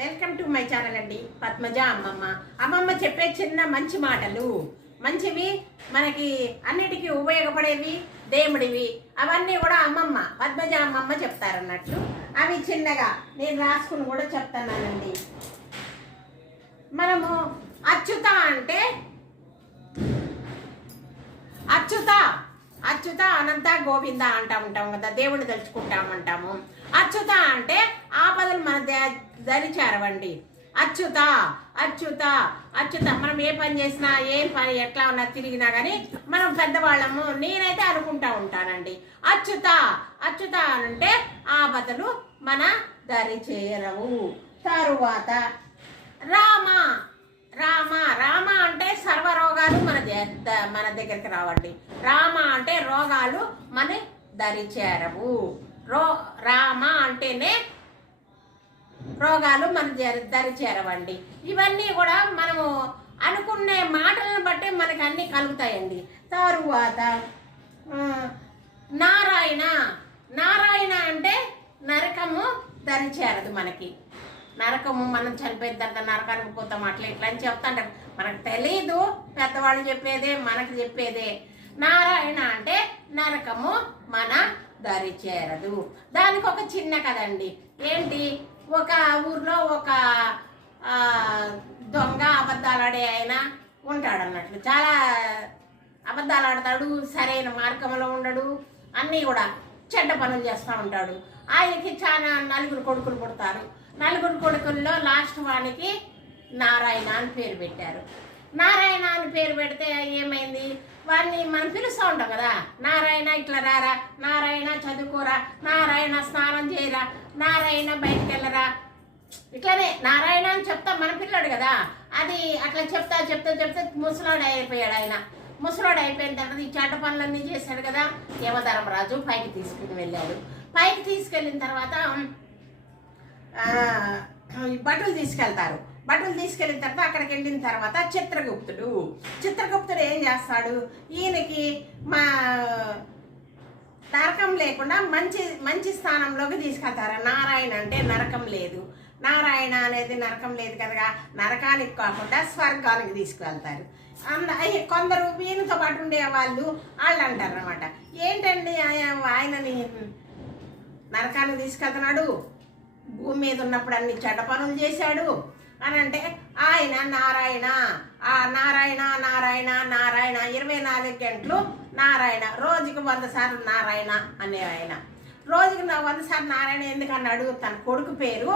Welcome to my channel అండి పద్మజ అమ్మమ్మ. అమ్మమ్మ చెప్పే చిన్న మంచి మాటలు. మంచివి మనకి అన్నిటికీ ఉపయోగపడేవి దేవుడివి. అవన్నీ కూడా అమ్మమ్మ పద్మజ అమ్మమ్మ చెప్తారన్నట్లు అవి చిన్నగా నేను రాసుకుని కూడా చెప్తున్నానండి. అచ్యుత అనంత గోవింద అంటా ఉంటాం కదా దేవుని తలుచుకుంటామంటాము. అచ్యుత అంటే ఆపదలు మన ద- దరి చేరవండి అచ్యుత అచ్యుత అచ్యుత మనం ఏ పని చేసినా ఏం పని ఎట్లా ఉన్నా తిరిగినా కానీ మనం పెద్దవాళ్ళము. నేనైతే అనుకుంటా ఉంటానండి. అచ్యుత అచ్యుత అంటే ఆపదలు మన దరి చేరవు. తరువాత రామ రామ రామ అంటే సర మన మన దగ్గరికి రావండి. రామ అంటే రోగాలు మన దరి చేరవు రో రామ అంటేనే రోగాలు మన దరిచేరవండి దరి చేరవండి ఇవన్నీ కూడా మనము అనుకునే మాటలను బట్టి మనకి అన్నీ కలుగుతాయండి. తరువాత నారాయణ. నారాయణ అంటే నరకము దరి చేరదు మనకి. నరకము మనం చనిపోయిన తర్వాత నరకానికి పోతాం అట్లా ఇట్లా అని చెప్తాంటారు. మనకు తెలియదు పెద్దవాళ్ళు చెప్పేదే మనకు చెప్పేదే. నారాయణ అంటే నరకము మన దరి చేరదు. దానికి ఒక చిన్న కదండి ఏంటి? ఒక ఊర్లో ఒక దొంగ అబద్ధాలాడే ఆయన ఉంటాడు అన్నట్లు చాలా అబద్ధాలు ఆడతాడు సరైన మార్గంలో ఉండడు అన్నీ కూడా చెడ్డ పనులు చేస్తూ ఉంటాడు. ఆయనకి చాలా నలుగురు కొడుకులు పుడతారు. నలుగురు కొడుకుల్లో లాస్ట్ వానికి నారాయణ అని పేరు పెట్టారు. నారాయణ అని పేరు పెడితే ఏమైంది? వాడిని మనం పిలుస్తూ ఉంటాం కదా నారాయణ ఇట్లా రారా నారాయణ చదువుకోరా నారాయణ స్నానం చేయరా నారాయణ బయటికి వెళ్ళరా. ఇట్లానే నారాయణ అని చెప్తా మన పిల్లాడు కదా అది అట్లా చెప్తా చెప్తా చెప్తా ముసలాడు అయిపోయాడు ఆయన. ముసలాడు అయిపోయిన తర్వాత ఈ చెడ్డ పనులన్నీ చేశాడు కదా యమధర్మరాజు పైకి తీసుకుని వెళ్ళాడు. పైకి తీసుకెళ్ళిన తర్వాత బట్టలు తీసుకెళ్తారు. బట్టలు తీసుకెళ్ళిన తర్వాత అక్కడికి వెళ్ళిన తర్వాత చిత్రగుప్తుడు. చిత్రగుప్తుడు ఏం చేస్తాడు? ఈయనకి మా నరకం లేకుండా మంచి మంచి స్థానంలోకి తీసుకెళ్తారు. నారాయణ అంటే నరకం లేదు. నారాయణ అనేది నరకం లేదు కదా నరకానికి కాకుండా స్వర్గానికి తీసుకువెళ్తారు అంద కొందరు ఈయనతో పాటు ఉండే వాళ్ళు వాళ్ళు అంటారు అనమాట ఏంటండి ఆయన- ఆయనని నరకానికి తీసుకెళ్తున్నాడు? భూమి మీద ఉన్నప్పుడు అన్ని చెడ్డ పనులు చేశాడు అని అంటే ఆయన నారాయణ ఆ నారాయణ నారాయణ నారాయణ ఇరవై నాలుగు గంటలు నారాయణ. రోజుకి వంద సార్లు నారాయణ అనే ఆయన. రోజుకి నా వంద సార్లు నారాయణ ఎందుకని అడుగు తన కొడుకు పేరు